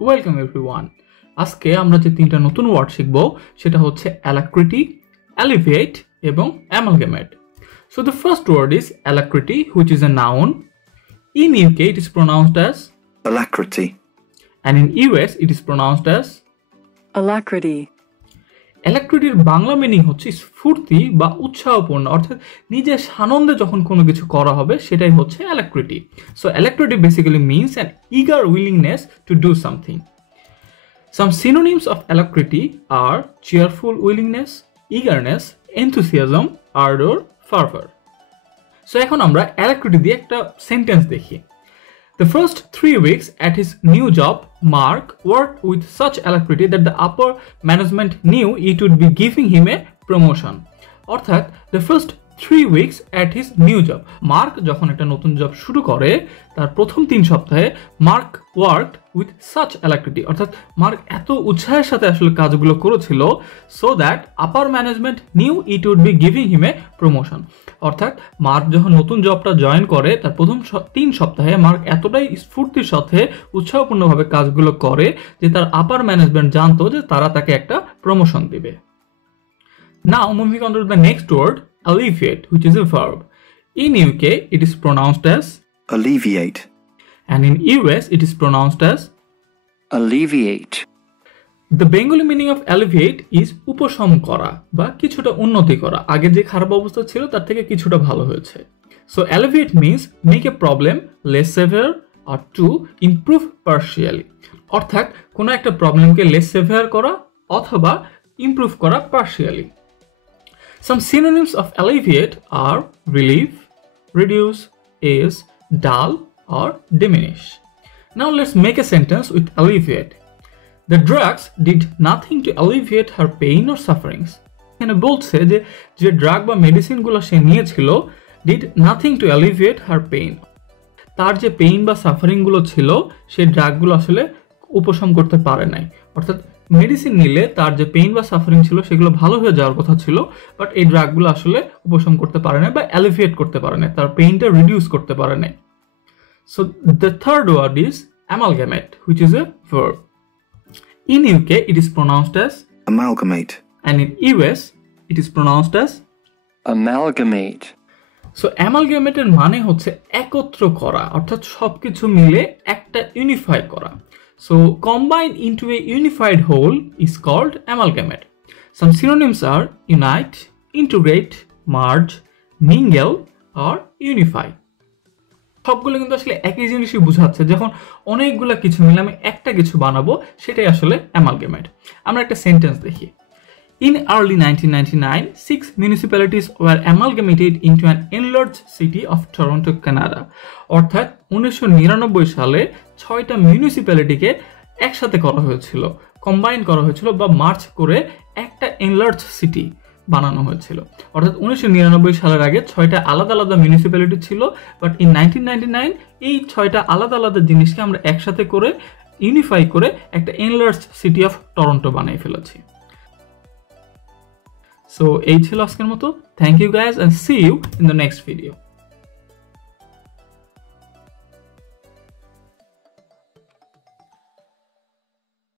Welcome everyone. আজকে আমরা যে তিনটা নতুন ওয়ার্ড শিখব সেটা হচ্ছে Alacrity, Alleviate এবং Amalgamate. So the first word is Alacrity, which is a noun. In UK it is pronounced as Alacrity. And in US it is pronounced as Alacrity. Alacrityর বাংলা মিনিং হচ্ছে স্ফূর্তি বা উৎসাহপূর্ণ, অর্থাৎ নিজের সানন্দে যখন কোনো কিছু করা হবে সেটাই হচ্ছে Alacrity. So Alacrity basically means an eager willingness to do something. Some synonyms of Alacrity are cheerful willingness, eagerness, enthusiasm, ardor, fervor. So এখন আমরা Alacrity দিয়ে একটা সেন্টেন্স দেখি. The first 3 weeks at his new job, Mark worked with such alacrity that the upper management knew it would be giving him a promotion. অর্থাৎ the first 3 weeks at his new job. Mark যখন একটা নতুন job শুরু করে তার প্রথম 3 সপ্তাহে Mark worked with such alacrity, অর্থাৎ মার্ক এত উৎসাহের সাথে আসলে কাজগুলো করেছিল so that upper management knew it would be giving him a promotion. অর্থাৎ মার্ক যখন নতুন জবটা জয়েন করে তার প্রথম 3 সপ্তাহে মার্ক এতটাই স্ফূর্তির সাথে উৎসাহপূর্ণভাবে কাজগুলো করে যে তার আপার ম্যানেজমেন্ট জানতো যে তারা তাকে একটা প্রমোশন দিবে। Now moving on to the next word, Alleviate, which is a verb. In UK, it is pronounced as Alleviate. And in US, it is pronounced as Alleviate. The Bengali meaning of alleviate is উপশম করা বা কিছুটা উন্নতি করা, আগে যে খারাপ অবস্থা ছিল তার থেকে কিছুটা ভালো হয়েছে। So alleviate means make a problem less severe or to improve partially. অর্থাৎ কোনো একটা প্রবলেমকে less severe করা অথবা improve করা partially. Some synonyms of alleviate are relieve, reduce, ease, dull, or diminish. Now let's make a sentence with alleviate. The drugs did nothing to alleviate her pain or sufferings. এখানে বলছে যে drug বা মেডিসিনগুলো সে নিয়েছিল did nothing to alleviate her pain. তার যে pain বা সাফারিংগুলো ছিল সেই ড্রাগগুলো আসলে উপশম করতে পারে নাই। অর্থাৎ মেডিসিন নিলে তার যে পেইন বা সাফারিং ছিল সেগুলো ভালো হয়ে যাওয়ার কথা ছিল, বাট এই ড্রাগগুলো আসলে উপশম করতে পারে না বা অ্যালিভিয়েট করতে পারে না, তার পেইনটা রিডিউস করতে পারে না। So the third word is amalgamate, which is a verb. In UK it is pronounced as Amalgamate. And in US it is pronounced as Amalgamate. So অ্যামালগামেটের মানে হচ্ছে একত্র করা, অর্থাৎ সবকিছু মিলে একটা ইউনিফাই করা। So combine into a unified whole is called amalgamate. Some synonyms are unite, integrate, merge, mingle or unify. সবগুলো কিন্তু আসলে একই জিনিসই বোঝাচ্ছে, যখন অনেকগুলো কিছু মিলে আমি একটা কিছু বানাবো সেটাই আসলে amalgamate. আমরা একটা সেন্টেন্স দেখি। In early 1999, 6 municipalities were amalgamated into an enlarged city of Toronto, Canada. অর্থাৎ 1999 সালে 6টা মিউনিসিপ্যালিটিকে একসাথে করা হয়েছিল, কম্বাইন করা হয়েছিল বা মার্চ করে একটা এনলার্জ সিটি বানানো হয়েছিল। অর্থাৎ 1999 সালের আগে 6টা আলাদা আলাদা মিউনিসিপ্যালিটি ছিল, বাট ইন 1999 এই 6টা আলাদা আলাদা জিনিসকে আমরা একসাথে করে ইউনিফাই করে একটা এনলার্জ সিটি অফ টরন্টো বানিয়ে ফেলেছি। So এই ছিল আজকের মতো। Thank you guys and see you in the next video.